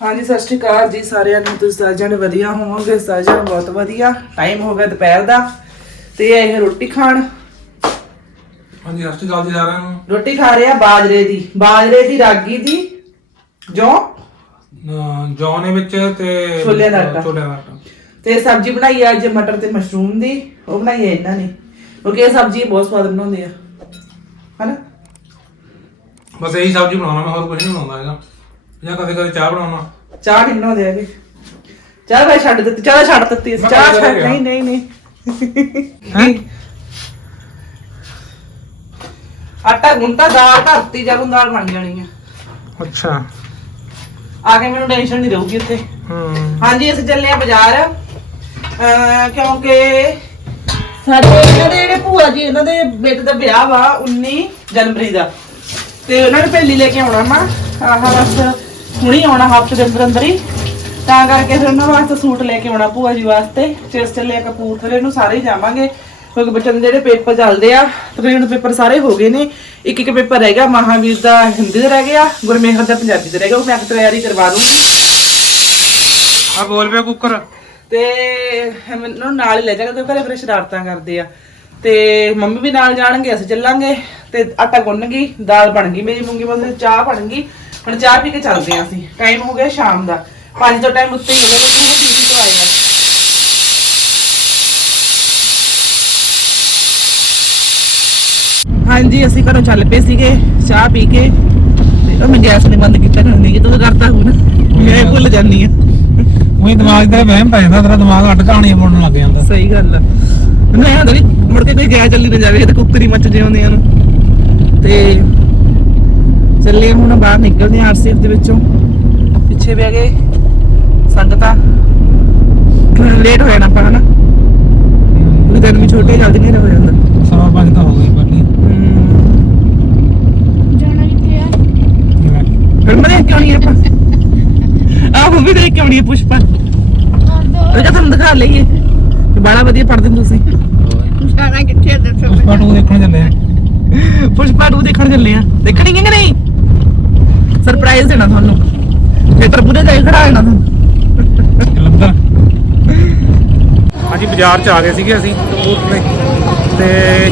ਹਾਂਜੀ ਸਤਿ ਸ਼੍ਰੀ ਅਕਾਲ ਜੀ ਸਾਰਿਆਂ ਨੂੰ। ਤੁਸੀਂ ਸਾਰੇ ਜਣੇ ਵਧੀਆ ਹੋਵੋਗੇ ਸਾਰੇ ਜਣੇ ਬਹੁਤ ਵਧੀਆ। ਟਾਈਮ ਹੋ ਗਿਆ ਦੁਪਹਿਰ ਦਾ ਤੇ ਇਹ ਰੋਟੀ ਖਾਣ। ਹਾਂਜੀ ਸਤਿ ਸ਼੍ਰੀ ਅਕਾਲ ਜੀ ਸਾਰਿਆਂ ਨੂੰ। ਰੋਟੀ ਖਾ ਰਹੇ ਆ ਬਾਜਰੇ ਦੀ। ਬਾਜਰੇ ਦੀ ਰਾਗੀ ਦੀ ਜੋ? ਅਹ ਜੌਂ ਦੇ ਵਿੱਚ ਤੇ ਛੋਲਿਆਂ ਦਾ ਆਟਾ। ਛੋਲਿਆਂ ਦਾ ਆਟਾ। ਤੇ ਸਬਜ਼ੀ ਬਣਾਈ ਆ ਅੱਜ ਮਟਰ ਤੇ ਮਸ਼ਰੂਮ ਦੀ। ਉਹ ਬਣਾਈ ਹੈ ਇਹਨਾਂ ਨੇ। ਕਿਉਂਕਿ ਇਹ ਸਬਜ਼ੀ ਬਹੁਤ ਸਵਾਦ ਬਣਾਉਂਦੇ ਆ। ਹਨਾ? ਬਸ ਇਹੀ ਸਬਜ਼ੀ ਬਣਾਉਣਾ ਮੈਂ ਹੋਰ ਕੁਝ ਨਹੀਂ ਬਣਾਉਂਦਾ ਹੈਗਾ। ਜਾਂ ਕਦੇ ਕਦੇ ਚਾਹ ਬਣਾਉਣਾ। ਚਾਹ ਨਹੀਂ ਬਣਾਉਂਦੇ ਹੈਗੇ। ਚਾਹ ਮੈਂ ਛੱਡ ਦਿੱਤੀ ਚਾਹ ਛੱਡ ਦਿੱਤੀ ਅਸੀਂ। ਮੈਂ ਚਾਹ ਛੱਡ ਨਹੀਂ ਨਹੀਂ ਨਹੀਂ। ਆਟਾ ਗੁੰਨਤਾ ਦਾਲ ਧਰਤੀ ਜਦੋਂ ਦਾਲ ਬਣ ਜਾਣੀ ਆ। ਅੱਛਾ। ਆ ਕੇ ਮੈਨੂੰ ਟੈਨਸ਼ਨ ਨਹੀਂ ਰਹੂਗੀ ਉੱਥੇ। ਹੂੰ। ਹਾਂਜੀ ਅਸੀਂ ਚੱਲੇ ਆ ਬਾਜ਼ਾਰ। ਅਹ ਕਿਉਂਕਿ ਸਾਡੇ ਇਹਨਾਂ ਦੇ ਜਿਹੜੇ ਭੂਆ ਜੀ ਇਹਨਾਂ ਦੇ ਬੇਟੇ ਦਾ ਵਿਆਹ ਵਾ 19 ਜਨਵਰੀ ਦਾ। ਤੇ ਉਹਨਾਂ ਨੇ ਪਹਿਲੀ ਲੈ ਕੇ ਆਉਣਾ ਵਾ। ਆਹ ਬਸ ਹੁਣੀ ਆਉਣਾ ਹਫ਼ਤੇ ਦੇ ਅੰਦਰ ਅੰਦਰ ਹੀ। ਤਾਂ ਕਰਕੇ ਫਿਰ ਉਹਨਾਂ ਵਾਸਤੇ ਸੂਟ ਲੈ ਕੇ ਆਉਣਾ ਭੂਆ ਜੀ ਵਾਸਤੇ। ਚੱਲੇ ਆ ਕਪੂਰਥਲੇ ਨੂੰ ਸਾਰੇ ਜਾਵਾਂਗੇ। ਕਿਉਂਕਿ ਬੱਚਿਆਂ ਦੇ ਜਿਹੜੇ ਪੇਪਰ ਚੱਲਦੇ ਆ ਤਕਰੀਬਨ ਪੇਪਰ ਸਾਰੇ ਹੋ ਗਏ ਨੇ। ਇੱਕ ਇੱਕ ਪੇਪਰ ਰਹਿ ਗਿਆ ਮਹਾਵੀਰ ਦਾ ਹਿੰਦੀ ਦਾ ਰਹਿ ਗਿਆ ਗੁਰਮੇਹਰ ਦਾ ਪੰਜਾਬੀ ਦਾ ਰਹਿ ਗਿਆ। ਉਹ ਮੈਂ ਤਿਆਰੀ ਕਰਵਾ ਦੂੰਗੀ। ਆ ਬੋਲ ਪਿਆ ਕੁੱਕਰ। ਤੇ ਮੈਨੂੰ ਨਾਲ ਹੀ ਲੈ ਜਾਗਾ ਤੇ ਘਰੇ ਫਿਰ ਸ਼ਰਾਰਤਾਂ ਕਰਦੇ ਆ। ਤੇ ਮੰਮੀ ਵੀ ਨਾਲ ਜਾਣਗੇ ਅਸੀਂ ਚੱਲਾਂਗੇ। ਤੇ ਆਟਾ ਗੁੰਨ ਗਈ ਦਾਲ ਬਣ ਗਈ ਮੇਰੀ ਮੂੰਗੀ ਮਸਰੀ ਚਾਹ ਬਣ ਗਈ। ਹੁਣ ਚਾਹ ਪੀ ਕੇ ਚੱਲਦੇ ਆ ਅਸੀਂ। ਟਾਈਮ ਹੋ ਗਿਆ ਸ਼ਾਮ ਦਾ। 5 ਤੋਂ ਟਾਈਮ ਉੱਤੇ ਹੋ ਕਿਉਂਕਿ ਇਹ ਡਿਊਟੀ ਤੋਂ ਆਏ ਆ। ਹਾਂਜੀ ਅਸੀਂ ਘਰੋਂ ਚੱਲ ਪਏ ਸੀਗੇ ਚਾਹ ਪੀ ਕੇ। ਤੇ ਉਹ ਮੈਂ ਗੈਸ ਨੇ ਬੰਦ ਕੀਤਾ ਕਰਨੀ ਕਿ ਤੂੰ ਕਰਤਾ ਹੁਣ। ਮੈਂ ਭੁੱਲ ਜਾਨੀ ਆ ਉਹੀ ਦਿਮਾਗ ਤੇਰਾ ਵਹਿਮ ਪੈ ਜਾਂਦਾ ਤੇਰਾ ਦਿਮਾਗ ਅੱਡ ਕਹਾਣੀਆਂ ਬਣਨ ਲੱਗ ਜਾਂਦਾ। ਸਹੀ ਗੱਲ ਆ। ਮੈਨੂੰ ਐਂ ਹੁੰਦਾ ਵੀ ਮੁੜ ਕੇ ਕੋਈ ਗੈਸ ਚੱਲੀ ਨਾ ਜਾਵੇ ਤੇ ਕੁੱਕਰੀ ਮੱਚ ਜੇ ਆਉਂਦੀਆਂ ਨੂੰ। ਤੇ ਚੱਲੇ ਹੁਣ ਬਾਹਰ ਨਿਕਲਦੇ ਆਂ ਆਰਸੀਐਫ ਦੇ ਵਿੱਚੋਂ। ਪਿੱਛੇ ਬਹਿ ਗਏ ਸੰਗਤਾਂ। ਲੇਟ ਹੋ ਜਾਣਾ ਆਪਾਂ ਹਨਾ। ਕਿਉਂਕਿ ਦਿਨ ਵੀ ਛੋਟੇ ਜਲਦੀ ਨਹੀਂ ਹੋ ਜਾਂਦਾ। ਸਵਾ ਪੰਜ ਤਾਂ ਹੋ ਗਈ ਪਹਿਲੀ ਜਾਣਾ ਕਿੱਥੇ ਆ? ਫਿਰ ਮੈਂ ਕਿਉਂ ਨਹੀਂ ਆਪਾਂ। ਆਹ ਵੀ ਦੇਖ ਕੇ ਆਉਣੀ ਹੈ ਪੁਸ਼ਪਾ। ਉਹ ਕਿਹਾ ਤੁਹਾਨੂੰ ਦਿਖਾ ਲਈਏ। ਬੜਾ ਵਧੀਆ ਪੜਦੇ ਨੇ ਤੁਸੀਂ। ਜਾਣਾ ਕਿੱਥੇ ਆ ਦੱਸੋ ਪੁਸ਼ਪਾ ਟੂ ਦੇਖਣ ਚੱਲੇ ਆ। ਪੁਸ਼ਪਾ 2 ਦੇਖਣ ਚੱਲੇ ਆ। ਦੇਖਣੀ ਕਿ ਨਹੀਂ? ਸਰਪ੍ਰਾਈਜ਼ ਦੇਣਾ ਤੁਹਾਨੂੰ। ਥੀਏਟਰ ਪੂਰੇ ਜਾਈ ਖੜਾ ਦੇਣਾ ਤੁਹਾਨੂੰ। ਜਲੰਧਰ। ਹਾਂਜੀ ਬਾਜ਼ਾਰ ਚ ਆ ਗਏ ਸੀਗੇ ਅਸੀਂ। ਕਪੂਰਥਲੇ ਤੇ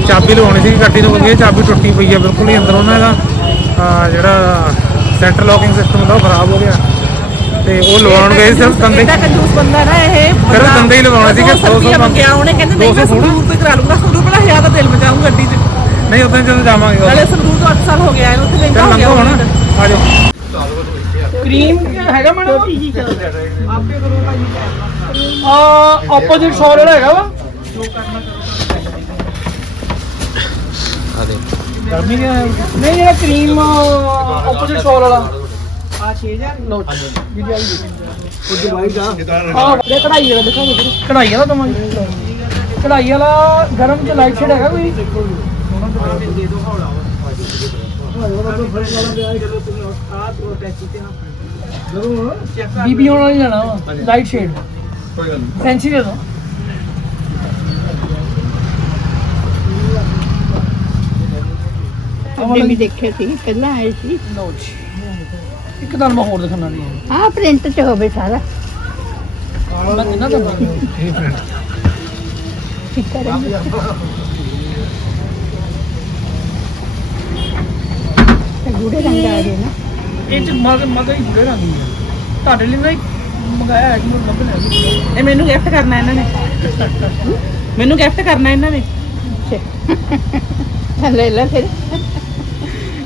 ਚਾਬੀ ਲਵਾਉਣੀ ਸੀ ਗੱਡੀ ਨੂੰ ਕਿਉਂਕਿ ਇਹ ਚਾਬੀ ਟੁੱਟੀ ਪਈ ਆ ਬਿਲਕੁਲ ਹੀ ਅੰਦਰੋਂ ਨਾ ਇਹਦਾ ਜਿਹੜਾ ਸੈਂਟਰ ਲੌਕਿੰਗ ਸਿਸਟਮ ਉਹ ਖਰਾਬ ਹੋ ਗਿਆ। ਤੇ ਉਹ ਲਵਾਉਣ ਗਏ ਸਿਰਫ ਤੰਦੇ ਇਹਦਾ ਕੰਜੂਸ ਬੰਦਾ ਨਾ ਇਹ। ਉਹ ਦੰਦੇ ਹੀ ਲਗਾਉਣੇ ਸੀਗੇ, 200 ਰੁਪਇਆ 200 ਮੰਗਿਆ ਉਹਨੇ ਕਹਿੰਦੇ ਨਹੀਂ ਮੈਂ 200 ਥੋੜ੍ਹਾ। ਸੰਦੂਰ ਤੇ ਕਰਾ ਲੂੰਗਾ ਸੰਦੂਰ ਬੜਾ ਹਿਆ ਦਾ ਦਿਲ ਬਚਾਉਂ ਗੱਡੀ 'ਚ। ਨਹੀਂ ਉਦੋਂ ਜਦੋਂ ਜਾਵਾਂਗੇ ਨਾਲੇ ਸੰਦੂਰ ਤੋਂ 8 ਸਾਲ ਹੋ ਗਿਆ ਇਹਨੂੰ ਤੇ ਮਹਿੰਗਾ ਹੋ ਗਿਆ ਆ ਜਾਓ ਕਰੀਮ ਹੈਗਾ ਮੈਡਮ ਆ ਆਪੋਜ਼ਿਟ ਸ਼ੋਰ ਜਿਹੜਾ ਹੈਗਾ ਵਾ। ਗਰਮੀ ਨਹੀਂ ਆ ਨਹੀਂ ਜਿਹੜਾ ਕਰੀਮ ਆਪੋਜ਼ਿਟ ਸ਼ੋਰ ਵਾਲਾ। ਆ 6000 ਲੋ ਜੀ। ਆਈ ਉਹ ਵਾਈਟ ਆ ਆ ਇਹ ਕਢਾਈ ਵਾਲਾ ਦਿਖਾ ਦੇ ਕਢਾਈ ਵਾਲਾ ਦਮਾ ਕਢਾਈ ਵਾਲਾ ਗਰਮ ਚ ਲਾਈਟ ਸ਼ੇਡ ਹੈਗਾ ਕੋਈ? ਬੀਬੀ ਹੋਣਾ ਨਹੀਂ ਲੈਣਾ ਵਾ ਲਾਈਟ ਸ਼ੇਡ ਫੈਂਸੀ ਦੇ ਦੋ। ਅੱਗੇ ਵੀ ਦੇਖੇ ਸੀ ਪਹਿਲਾਂ ਆਏ ਸੀ। ਲਓ ਜੀ। ਇੱਕ ਤੁਹਾਨੂੰ ਮੈਂ ਹੋਰ ਦਿਖਾਉਣਾ ਨਹੀਂ ਆ ਪ੍ਰਿੰਟ ਚ ਹੋਵੇ ਸਾਰਾ। ਮੈਂ ਕਿੰਨਾ ਦਾ ਠੀਕ ਕਰਾਂਗੇ ਗੂੜੇ ਰੰਗ ਆ ਗਏ ਨਾ। ਇਹ ਚ ਮਗ ਮਗ ਹੀ ਬੁੜੇ ਰੰਗ ਆ। ਤੁਹਾਡੇ ਲਈ ਨਾ ਇੱਕ ਮੰਗਾਇਆ ਹੈ ਕਿ ਮੈਨੂੰ ਲੱਭ ਲਿਆ ਇਹ ਮੈਨੂੰ ਗਿਫਟ ਕਰਨਾ ਇਹਨਾਂ ਨੇ। ਮੈਨੂੰ ਗਿਫਟ ਕਰਨਾ ਇਹਨਾਂ ਨੇ। ਅੱਛਾ। ਲੈ ਲੈ ਫਿਰ।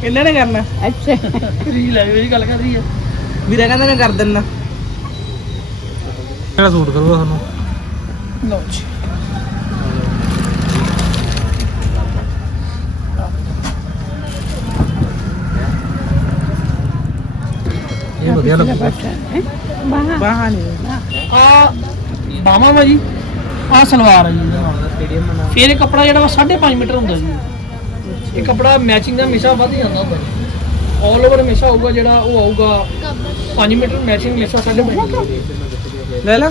ਇਹਨਾਂ ਨੇ ਕਰਨਾ। ਅੱਛਾ। ਰੀ ਲੈ ਵੀ ਗੱਲ ਕਰ ਰਹੀ ਹੈ ਵੀਰਾ ਕਹਿੰਦਾ ਮੈਂ ਕਰ ਦਿੰਦਾ ਕਿਹੜਾ ਸੂਟ ਕਰੂਗਾ ਤੁਹਾਨੂੰ ਲਓ ਜੀ। ਵਧੀਆ ਲੱਗੂਗਾ ਬਾਹਾਂ ਬਾਹਾਂ ਨਹੀਂ ਆ ਬਾਵਾ ਵਾ ਜੀ। ਆ ਸਲਵਾਰ ਹੈ ਜੀ। ਇਹਦੇ ਨਾਲ। ਫਿਰ ਇਹ ਕੱਪੜਾ ਜਿਹੜਾ ਵਾ 5.5 ਮੀਟਰ ਹੁੰਦਾ ਜੀ। ਇਹ ਕੱਪੜਾ ਮੈਚਿੰਗ ਦਾ ਹਮੇਸ਼ਾ ਵੱਧ ਜਾਂਦਾ ਹੁੰਦਾ ਜੀ। ਆਲ ਓਵਰ ਹਮੇਸ਼ਾ ਆਊਗਾ ਜਿਹੜਾ ਉਹ ਆਊਗਾ 5 ਮੀਟਰ ਮੈਚਿੰਗ ਹਮੇਸ਼ਾ 5.5 ਲੈ ਲਾ।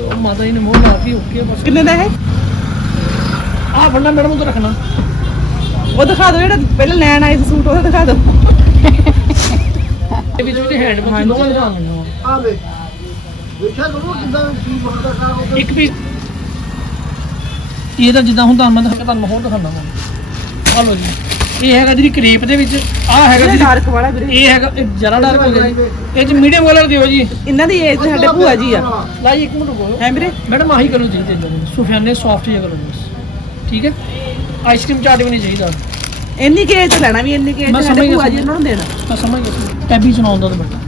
ਉਹ ਮਾਤਾ ਜੀ ਨੇ ਮੋਹ ਲਾਤੀ ਓਕੇ ਬਸ। ਕਿੰਨੇ ਦਾ ਹੈ ਆ ਫੰਡਾ ਮੈਡਮ ਰੱਖਣਾ। ਉਹ ਦਿਖਾ ਦਿਓ ਜਿਹੜਾ ਪਹਿਲਾਂ ਲੈਣ ਆਏ ਸੀ ਸੂਟ ਉਹ ਦਿਖਾ ਦਿਓ। ਵਿੱਚ ਵਿੱਚ ਹੈਂਡ ਵਿੱਚ ਦੋਵਾਂ ਦੇ ਨਾਲ ਲੈਣਾ। ਆ ਵੇ ਵੇਖਿਆ ਕਰੋ ਕਿਦਾਂ ਕੀ ਬਣਦਾ ਕਾ ਉਹ ਇੱਕ ਪੀਸ ਇਹ ਤਾਂ ਜਿੱਦਾਂ ਹੁੰਦਾ ਮੈਂ ਦਿਖਾ- ਤੁਹਾਨੂੰ ਹੋਰ ਦਿਖਾਉਂਦਾ ਮੈਂ ਆ ਲਓ ਜੀ। ਇਹ ਹੈਗਾ ਜਿਹੜੀ ਕਰੇਪ ਦੇ ਵਿੱਚ ਆ ਹੈਗਾ ਜੀ ਡਾਰਕ ਵਾਲਾ ਵੀਰੇ। ਇਹ ਹੈਗਾ ਇਹ ਜਰਾ ਡਾਰਕ ਹੋ ਗਿਆ ਜੀ। ਇਹ ਚ ਮੀਡੀਅਮ ਕਲਰ ਦਿਓ ਜੀ। ਇਹਨਾਂ ਦੀ ਏਜ ਸਾਡੇ ਭੂਆ ਜੀ ਆ। ਲਾ ਜੀ ਇੱਕ ਮਿੰਟ ਰੁਕੋ। ਹੈ ਵੀਰੇ। ਮੈਡਮ ਆਹੀ ਕਰੋ ਚਾਹੀਦੇ ਇਹਨਾਂ ਨੂੰ। ਸੁਫਿਆਨੇ ਸੌਫਟ ਜਿਹਾ ਕਰੋ ਬਸ। ਠੀਕ ਹੈ? ਆਈਸਕ੍ਰੀਮ ਚਾਟ ਵੀ ਨਹੀਂ ਚਾਹੀਦਾ। ਇੰਨੀ ਕੇ ਏਜ ਲੈਣਾ ਵੀ ਇੰਨੀ ਕੇ ਮੈਂ ਸਮਝ ਗਿਆ, ਜੀ ਉਹਨਾਂ ਨੂੰ ਦੇਣਾ। ਮੈਂ ਸਮਝ ਗਿਆ ਟੈਬੀ ਚਲਾਉਂਦਾ ਤਾਂ ਬੱਟਾ।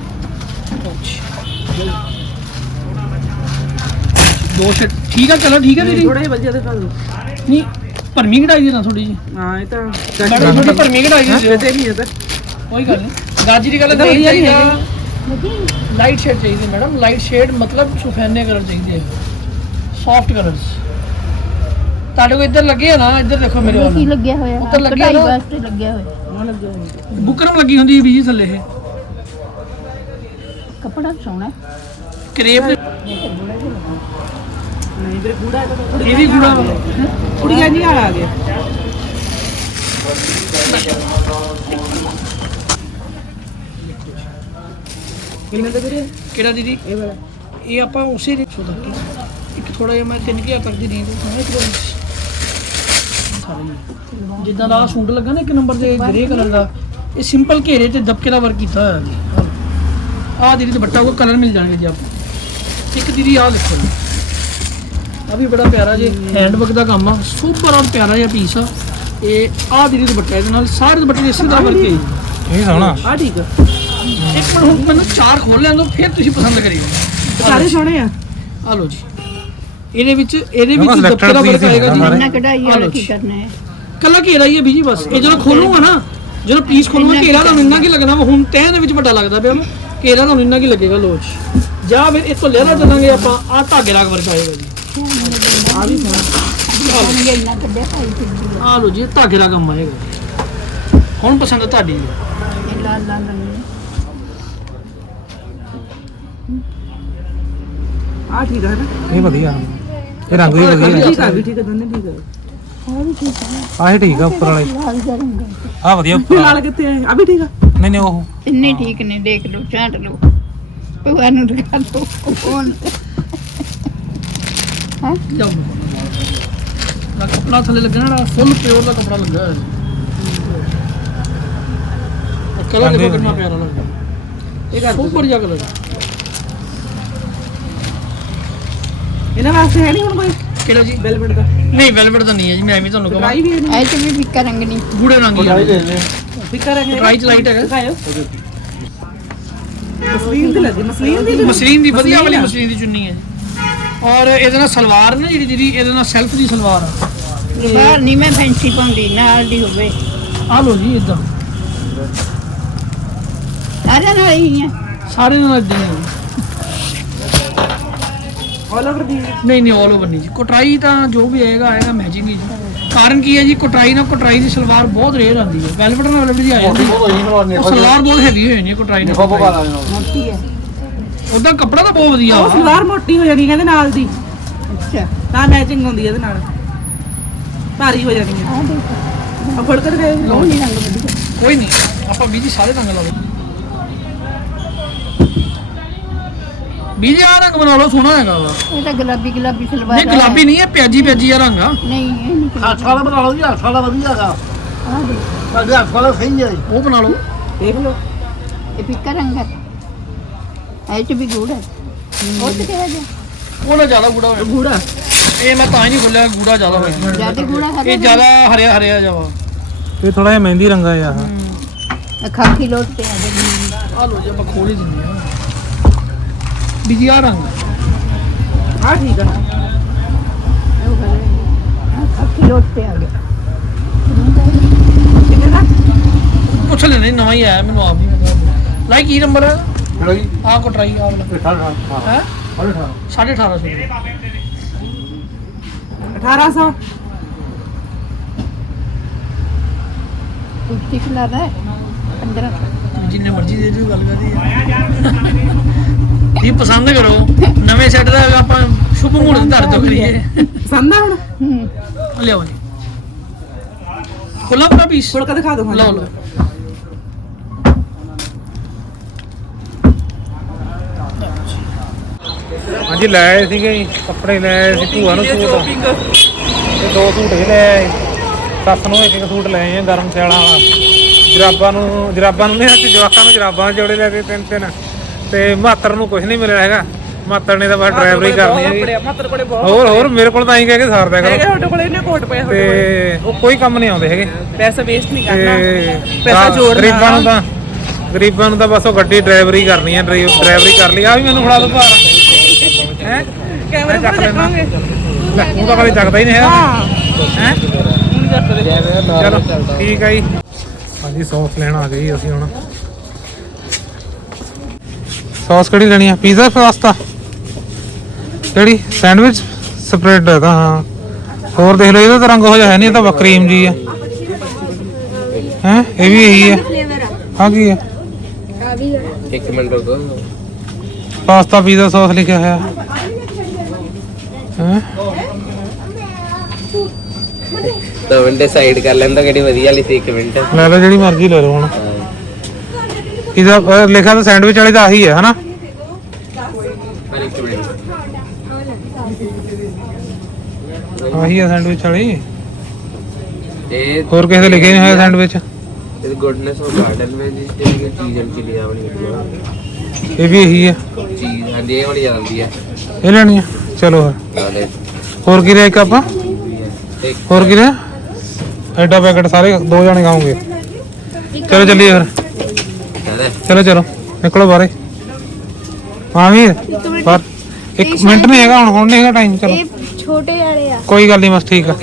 ਦੋ ਸ਼ੇਡ ਠੀਕ ਆ ਚਲੋ ਠੀਕ ਹੈ ਦੀਦੀ। ਥੋੜਾ ਜਿਹਾ ਵਧੀਆ ਦਿਖਾ ਦਿਓ। ਨਹੀਂ ਭਰਮੀ ਕਢਾਈ ਦੇ ਨਾ ਥੋੜੀ ਜੀ ਹਾਂ ਇਹ ਤਾਂ ਮੈਡਮ ਥੋੜੀ ਭਰਮੀ ਕਢਾਈ ਦੇ ਦਿਓ। ਤੇ ਨਹੀਂ ਇਹ ਤਾਂ। ਕੋਈ ਗੱਲ ਨਹੀਂ। ਗਾਜੀ ਦੀ ਗੱਲ ਨਹੀਂ ਵਧੀਆ ਨਹੀਂ ਚਾਹੀਦਾ ਲਾਈਟ ਸ਼ੇਡ ਚਾਹੀਦੀ ਮੈਡਮ ਲਾਈਟ ਸ਼ੇਡ ਮਤਲਬ ਸੁਫੈਨੇ ਕਲਰ ਚਾਹੀਦੇ ਸੌਫਟ ਕਲਰਸ ਤੁਹਾਡੇ ਕੋਲ ਇੱਧਰ ਲੱਗੇ ਆ ਨਾ ਇੱਧਰ ਦੇਖੋ ਮੇਰੇ ਕੀ ਵੱਲ ਲੱਗਿਆ ਹੋਇਆ? ਉੱਧਰ ਲੱਗਿਆ ਕਢਾਈ ਨਾ? ਵਾਸਤੇ ਲੱਗਿਆ ਹੋਇਆ। ਬੁਕਰਮ ਲੱਗੀ ਹੁੰਦੀ ਹੈ ਬੀਜੀ ਥੱਲੇ ਇਹ। ਕੱਪੜਾ ਸੋਹਣਾ ਕਰੇਪ ਇਹ ਵੀ ਗੂੜਾ ਵਾ। ਕੁੜੀਆਂ ਜੀ ਵਾਲਾ ਆ ਗਿਆ। ਦੇ ਵੀਰੇ? ਕਿਹੜਾ ਦੀਦੀ? ਇਹ ਵਾਲਾ। ਇਹ ਆਪਾਂ ਉਸੇ ਤੋਂ ਤੱਕ ਇੱਕ ਥੋੜਾ ਜਿਹਾ ਮੈਂ 3000 ਤੱਕ ਦੀ ਰੇਂਜ ਇੱਕ ਵਾਰ ਸਾਰੇ। ਜਿੱਦਾਂ ਦਾ ਸੂਟ ਲੱਗਾ ਨਾ ਇੱਕ ਨੰਬਰ ਦੇ ਗ੍ਰੇ ਕਲਰ ਦਾ ਇਹ ਸਿੰਪਲ ਘੇਰੇ ਤੇ ਦਬਕੇ ਦਾ ਵਰਕ ਕੀਤਾ ਹੋਇਆ ਜੀ। ਆਹ ਦੀਦੀ ਦੁਪੱਟਾ ਕੋ ਕਲਰ ਮਿਲ ਜਾਣਗੇ ਜੀ ਆਪ ਇੱਕ ਦੀਦੀ ਆਹ ਦੇਖੋ ਜੀ। ਆ ਵੀ ਬੜਾ ਪਿਆਰਾ ਜੀ ਹੈਂਡਵਰਕ ਦਾ ਕੰਮ ਆ ਸੁਪਰ ਔਰ ਪਿਆਰਾ ਜਿਹਾ ਪੀਸ ਆ। ਇਹ ਆਹ ਦੀਦੀ ਦੁਪੱਟਾ ਇਹਦੇ ਨਾਲ ਸਾਰੇ ਦੁਪੱਟੇ ਦੇ ਇਸੇ ਦਾ ਵਰਕ ਹੈ ਜੀ। ਇਹ ਸੋਹਣਾ। ਆ ਠੀਕ ਆ। ਇੱਕ ਮਿੰਟ ਹੁਣ ਮੈਨੂੰ ਚਾਰ ਖੋਲ ਲੈਣ ਦਿਓ ਫਿਰ ਤੁਸੀਂ ਪਸੰਦ ਕਰਿਓ। ਸਾਰੇ ਸੋਹਣੇ ਆ। ਆ ਲਓ ਜੀ। ਇਹਦੇ ਵਿੱਚ ਇਹਦੇ ਵਿੱਚ ਦਬਕੇ ਦਾ ਵਰਕ ਹੀ ਆਏਗਾ ਹੈ ਜੀ। ਨਾ ਕਢਾਈ ਵਾਲਾ ਕੀ। ਕਰਨਾ ਹੈ? ਕੱਲਾ ਘੇਰਾ ਹੀ ਹੈ ਬੀਜੀ ਬਸ। ਇਹ ਜਦੋਂ ਖੋਲੂਗਾ ਨਾ ਜਦੋਂ ਪੀਸ ਖੋਲੂਗਾ ਘੇਰਾ ਤੁਹਾਨੂੰ ਇੰਨਾ ਕੀ ਲੱਗਣਾ ਵਾ, ਹੁਣ ਤੈਅ ਦੇ ਵਿੱਚ ਵੱਡਾ ਲੱਗਦਾ ਪਿਆ ਵਾ। ਘੇਰਾ ਤੁਹਾਨੂੰ ਇੰਨਾ ਕੀ ਲੱਗੇਗਾ ਲੋਚ ਜਾਂ। ਫਿਰ ਇਹ ਤੋਂ ਲਹਿਰਾ ਚੱਲਾਂਗੇ ਆਪਾਂ। ਆ ਧਾਗੇ ਰਾਗ ਵਰਕ ਆਏਗਾ ਜੀ। ਆ ਵੀ ਸਾਨੂੰ ਇੰਨਾ ਕੱਢਿਆ ਪਾਈ ਫਿਰਦੀ ਆ ਲਓ ਜੀ ਧਾਗੇ ਰਾਗ ਕੰਮ ਆਏਗਾ। ਹੁਣ ਪਸੰਦ ਤੁਹਾਡੀ ਹੈ ਇਹ ਲਾਲ ਲਾਲ ਆ ਠੀਕ ਆ ਨਾ? ਇਹ ਵਧੀਆ। ਇਹ ਰੰਗ ਵੀ ਵਧੀਆ। ਠੀਕ ਆ ਵੀ ਠੀਕ ਆ ਦੋਨੇ ਠੀਕ ਆ। ਆਹ ਠੀਕ ਆ ਉੱਪਰ ਵਾਲੇ। ਲਾਲ। ਆਹ ਵਧੀਆ ਉੱਪਰ ਲਾਲ ਵਾਲਾ ਕਿੱਥੇ ਆ? ਆ ਵੀ ਠੀਕ ਆ? ਨਹੀਂ ਨਹੀਂ ਉਹ। ਤਿੰਨੇ ਠੀਕ ਨੇ ਦੇਖ ਲਓ ਛਾਂਟ ਲਓ। ਭਗਵਾਨ ਨੂੰ ਦਿਖਾ ਲਓ ਕੌਣ? ਦਾ ਕਪੜਾ ਥੱਲੇ ਲੱਗਣਾ ਨਾ ਫੁੱਲ ਪਿਓਰ ਦਾ ਕਪੜਾ ਲੱਗਾ ਹੋਇਆ ਹੈ ਕਲਰ ਦੇਖੋ ਕਿੰਨਾ ਪਿਆਰਾ ਲੱਗਦਾ। ਇਹ। ਸੁਪਰ ਜਿਹਾ ਕਲਰ ਇਹਨਾਂ ਵਾਸਤੇ ਹੈ ਨਹੀਂ ਹੁਣ ਕੋਈ? ਕਿਹੜਾ ਜੀ? ਵੈਲਵਟ ਦਾ। ਨਹੀਂ ਵੈਲਵਟ ਤਾਂ ਨਹੀਂ ਹੈ ਜੀ ਮੈਂ ਐਵੇਂ ਤੁਹਾਨੂੰ ਕਹਾਂ। ਟਰਾਈ ਵੀ ਇਹਨੂੰ ਐ ਤੇ ਵੀ ਫਿੱਕਾ ਰੰਗ ਨਹੀਂ। ਗੂੜੇ ਰੰਗ ਹੀ ਆ। ਫਿਕਰ ਹੈ ਟਰਾਈ ਚ ਲਾਈਟ ਹੈਗਾ। ਦਿਖਾਇਓ। ਮਸਲੀਨ ਦੀ ਲੱਗੀ ਮਸਲੀਨ ਦੀ ਮਸਲੀਨ ਦੀ ਵਧੀਆ ਵਾਲੀ ਮਸਲੀਨ ਦੀ ਚੁੰਨੀ ਹੈ। ਔਰ ਇਹਦੇ ਨਾਲ ਸਲਵਾਰ ਨਾ ਜਿਹੜੀ ਜਿਹੜੀ ਇਹਦੇ ਨਾਲ ਸੈਲਫ ਦੀ ਸਲਵਾਰ ਆ। ਬਾਹਰ ਨਹੀਂ ਮੈਂ ਫੈਂਸੀ ਪਾਉਂਦੀ ਨਾਲ ਦੀ ਹੋਵੇ। ਆ ਲਓ ਜੀ ਇਦਾਂ ਸਾਰਿਆਂ ਨਾਲ ਹੀ ਹੈ। ਸਾਰੇ ਨਾਲ ਇਦਾਂ ਹੀ। ਆਲ ਓਵਰ ਦੀ ਨਹੀਂ ਨਹੀਂ ਆਲ ਓਵਰ ਨਹੀਂ ਜੀ। ਕੋਟਰਾਈ ਤਾਂ ਜੋ ਵੀ ਆਏਗਾ ਆਏਗਾ ਮੈਚਿੰਗ ਹੀ ਜੀ। ਕਾਰਨ ਕੀ ਹੈ ਜੀ? ਕੋਟਰਾਈ ਨਾਲ ਕੋਟਰਾਈ ਦੀ ਸਲਵਾਰ ਬਹੁਤ ਰੇਅਰ ਆਉਂਦੀ ਹੈ। ਵੈਲਵਟ ਨਾਲ ਵੈਲਵਟ ਦੀ ਆ ਜਾਂਦੀ ਹੈ ਉਹ ਸਲਵਾਰ ਬਹੁਤ ਹੈਵੀ ਹੋ ਜਾਂਦੀ ਹੈ ਕੋਟਰਾਈ ਨਾਲ ਮੋਟੀ ਹੈ। ਉਹਦਾ ਕੱਪੜਾ ਤਾਂ ਬਹੁਤ ਵਧੀਆ ਉਹ ਆ ਸਲਵਾਰ ਮੋਟੀ ਹੋ ਜਾਣੀ ਕਹਿੰਦੇ ਨਾਲ ਦੀ। ਅੱਛਾ ਤਾਂ ਮੈਚਿੰਗ ਹੁੰਦੀ ਹੈ ਇਹਦੇ ਨਾਲ। ਭਾਰੀ ਹੋ ਜਾਣੀ ਹੈ। ਆ ਫੜ ਕੇ ਦਿਖਾਇਓ ਉਹ ਨਹੀਂ ਰੰਗ ਵਧੀਆ ਕੋਈ ਨਹੀਂ ਆਪਾਂ ਬੀਜੀ ਸਾਰੇ ਰੰਗ ਲਾ ਲਓ ਬੀਜੀ ਆ ਰੰਗ ਬਣਾ ਲਓ ਸੋਹਣਾ ਹੈਗਾ ਵਾ। ਇਹ ਤਾਂ ਗੁਲਾਬੀ ਗੁਲਾਬੀ ਸਲਵਾਰ ਨਹੀਂ ਗੁਲਾਬੀ ਨਹੀਂ ਹੈ ਪਿਆਜੀ ਪਿਆਜੀ ਆ ਰੰਗ ਆ। ਨਹੀਂ ਇਹ ਨਹੀਂ ਹੱਥ ਵਾਲਾ ਬਣਾ ਲਓ ਜੀ ਹੱਥ ਵਾਲਾ ਵਧੀਆ ਹੈਗਾ। ਆ ਦੇ ਸਾਡੇ ਹੱਥ ਵਾਲਾ ਸਹੀ ਹੈ ਜੀ। ਉਹ ਬਣਾ ਲਓ। ਦੇਖ ਲਓ। ਇਹ ਫਿੱਕਾ ਰੰਗ ਹੈ। ਐ ਚ ਵੀ ਗੂੜ ਹੈ। ਉਹ ਤੇ ਕਿਹਾ ਜਾ ਉਹ ਨਾ ਜ਼ਿਆਦਾ ਗੂੜਾ ਹੋਇਆ। ਗੂੜਾ ਇਹ ਮੈਂ ਤਾਂ ਹੀ ਨਹੀਂ ਖੋਲਿਆ ਗੂੜਾ ਜ਼ਿਆਦਾ ਹੋਇਆ। ਜ਼ਿਆਦਾ ਗੂੜਾ ਹਰੇ ਇਹ ਜ਼ਿਆਦਾ ਹਰਿਆ ਹਰਿਆ ਜਾਵਾ ਇਹ ਥੋੜਾ ਜਿਹਾ ਮਹਿੰਦੀ ਰੰਗ ਆ ਖਾਕੀ ਲੋਟ ਤੇ ਆ। ਗਈ ਆ ਲੋ ਜੀ ਆਪਾਂ ਖੋਲ ਹੀ ਦਿੰਦੇ ਆ ਬੀਜੀ ਆ ਰੰਗ ਆ ਠੀਕ ਆ ਖਾਕੀ ਲੋਟ ਤੇ ਆ ਗਿਆ ਕਿੰਨੇ ਦਾ ਪੁੱਛ ਲੈਣੇ ਨਵਾਂ ਹੀ ਆਇਆ ਮੈਨੂੰ ਆਪ ਨਹੀਂ ਲਾਈਕ ਕੀ ਨੰਬਰ ਹੈ ਕਿਹੜਾ ਜੀ? ਆ ਕੋ ਟਰਾਈ ਆ ਵਾਲਾ। ਇਹ ਸਾਡਾ ਹਾਂ? ਹੈ ਸਾਡਾ 1850 1800 ਕੁੱਤੀ ਖਿਲਾ ਰਹਾ ਹੈ 15 ਜਿੰਨੇ ਮਰਜ਼ੀ ਦੇ ਦਿਓ ਗੱਲ ਕਰਦੀ ਹੈ ਕੀ ਪਸੰਦ ਕਰੋ? ਨਵੇਂ ਸੈੱਟ ਦਾ ਆਪਾਂ ਸ਼ੁਭ ਮੂਲ ਧਰ ਤੋਂ ਕਰੀਏ ਪਸੰਦ ਆ ਹੁਣ? ਲਿਓ ਜੀ। ਖੁੱਲਾ ਪੂਰਾ ਪੀਸ ਫੁਲਕਾ ਦਿਖਾ ਦੋ ਲਓ ਲਓ। ਹਾਂਜੀ ਲੈ ਆਏ ਸੀਗੇ ਜੀ, ਕੱਪੜੇ ਲੈ ਆਏ ਸੀ ਧੂਆ ਨੂੰ ਸੂਟ। ਤੇ ਦੋ ਸੂਟ ਹੀ ਲੈ ਆਏ। ਸੱਸ ਨੂੰ ਇੱਕ ਇੱਕ ਸੂਟ ਲੈ ਆਏ ਗਰਮ ਸਿਆਲਾ ਜਰਾਬਾਂ ਨੂੰ ਜਰਾਬਾਂ ਨੂੰ ਨਹੀਂ ਅੱਜ ਜਵਾਕਾਂ ਨੂੰ ਜਰਾਬਾਂ ਜੋੜੇ ਲੈ ਦੇ ਤਿੰਨ ਤਿੰਨ ਤੇ ਮਾਤਰ ਨੂੰ ਕੁਝ ਨਹੀਂ ਮਿਲਿਆ ਹੈਗਾ। ਮਾਤਰ ਨੇ ਤਾਂ ਬਸ ਡਰਾਈਵਰੀ ਕਰਨੀ ਹੈ ਮਾਤਰ ਕੋਲੇ ਬਹੁਤ ਹੋਰ ਹੋਰ ਮੇਰੇ ਕੋਲ ਤਾਂ ਐਂ ਕਹਿ ਕੇ ਸਾਰਦਾ ਹੈਗੇ ਕਰੋ। ਤੁਹਾਡੇ ਕੋਲੇ ਇਹਨੇ ਕੋਟ ਪਏ ਤੁਹਾਡੇ ਕੋਲੇ। ਤੇ ਉਹ ਕੋਈ ਕੰਮ ਨਹੀਂ ਆਉਂਦੇ ਹੈਗੇ। ਪੈਸਾ ਵੇਸਟ ਨਹੀਂ ਕਰਨਾ। ਪੈਸਾ ਜੋੜਨਾ। ਗਰੀਬਾਂ ਨੂੰ ਤਾਂ ਗਰੀਬਾਂ ਨੂੰ ਤਾਂ ਬਸ ਉਹ ਗੱਡੀ ਡਰਾਈਵਰੀ ਕਰਨੀ ਹੈ ਡਰਾਈਵਰੀ ਕਰ ਲਈ। ਆ ਵੀ ਮੈਨੂੰ ਫੜਾ ਦੋ ਭਾਰ। ਹੈ? ਕੈਮਰੇ ਪਰ। ਚੱਕਾਂਗੇ ਲੈ ਉਹ ਤਾਂ ਕਦੇ ਚੱਕਦਾ ਹੀ ਨਹੀਂ ਹੈ। ਹਾਂ? ਚਲੋ ਠੀਕ ਹੈ ਜੀ। ਹਾਂਜੀ ਸੌਸ ਲੈਣ ਆ ਗਏ ਅਸੀਂ ਹੁਣ। ਸੌਸ ਕਿਹੜੀ ਲੈਣੀ ਆ? ਪੀਜ਼ਾ ਪਾਸਤਾ ਕਿਹੜੀ? ਸੈਂਡਵਿਚ ਸਪਰੈਡ ਹੈਗਾ ਹਾਂ। ਹੋਰ ਦੇਖ ਲਓ ਇਹਦਾ ਤਾਂ ਰੰਗ ਹੋ ਜਾ ਹੈ ਨਹੀਂ ਇਹ ਤਾਂ ਬਕਰੀਮ ਜੀ ਆ। ਹੈ? ਇਹ ਵੀ ਇਹੀ ਹੈ ਆ ਕੀ ਹੈ ਇੱਕ ਮਿੰਟ ਰੁਕੋ। ਪਾਸਤਾ ਪੀਜ਼ਾ ਸੌਸ ਲਿਖਿਆ ਹੋਇਆ। ਹੈ? ਦੋ ਮਿੰਟ ਡਿਸਾਈਡ ਕਰ ਲੈਂਦਾ ਕਿਹੜੀ ਵਧੀਆ ਲਈ ਸੀ ਇੱਕ ਮਿੰਟ। ਲੈ ਲਓ ਜਿਹੜੀ ਮਰਜ਼ੀ ਲੈ ਲਓ ਹੁਣ। ਇਹਦਾ ਅਹ, ਲਿਖਿਆ ਤਾਂ ਸੈਂਡਵਿਚ ਵਾਲੇ ਦਾ ਆਹੀ ਹੈ ਹਨਾ? ਪਰ ਇੱਕ ਮਿੰਟ ਆਹੀ ਹੈ ਸੈਂਡਵਿਚ ਵਾਲੀ। ਇਹ ਹੋਰ ਕਿਸੇ ਦੇ ਲਿਖਿਆ ਨਹੀਂ ਹੋਇਆ ਸੈਂਡਵਿਚ? ਇਹ ਗੁੱਡਨੈਸ ਆਫ ਗਾਰਡਨ ਵਿੱਚ ਜਿਸ ਤੇ ਚੀਜ਼ ਚਿਲੀ ਆ ਵਾਲੀ ਇਹ ਵੀ ਇਹੀ ਹੈ। ਚੀਜ਼ ਹਾਂਜੀ ਇਹ ਵਾਲੀ ਆਉਂਦੀ ਹੈ। ਇਹ ਲੈਣੀ ਆ ਚਲੋ ਫਿਰ। ਨਾਲੇ ਹੋਰ ਕੀ ਰਿਹਾ ਇੱਕ ਆਪਾਂ? ਹੋਰ ਕੀ ਰਿਹਾ ਐਡਾ ਪੈਕਟ ਸਾਰੇ ਦੋ ਜਣੇ ਖਾਓਗੇ। ਚਲੋ ਚੱਲੀਏ ਫਿਰ। ਚਲੋ। ਚਲੋ ਨਿਕਲੋ ਬਾਹਰੇ। ਮਾਮੀ ਬਾਹਰ। ਇੱਕ ਮਿੰਟ ਨਹੀਂ ਹੈਗਾ ਹੁਣ ਹੁਣ ਨਹੀਂ ਹੈਗਾ ਟਾਈਮ ਚਲੋ। ਇਹ ਛੋਟੇ ਵਾਲੇ ਆ। ਕੋਈ ਗੱਲ ਨਹੀਂ ਬਸ ਠੀਕ ਆ।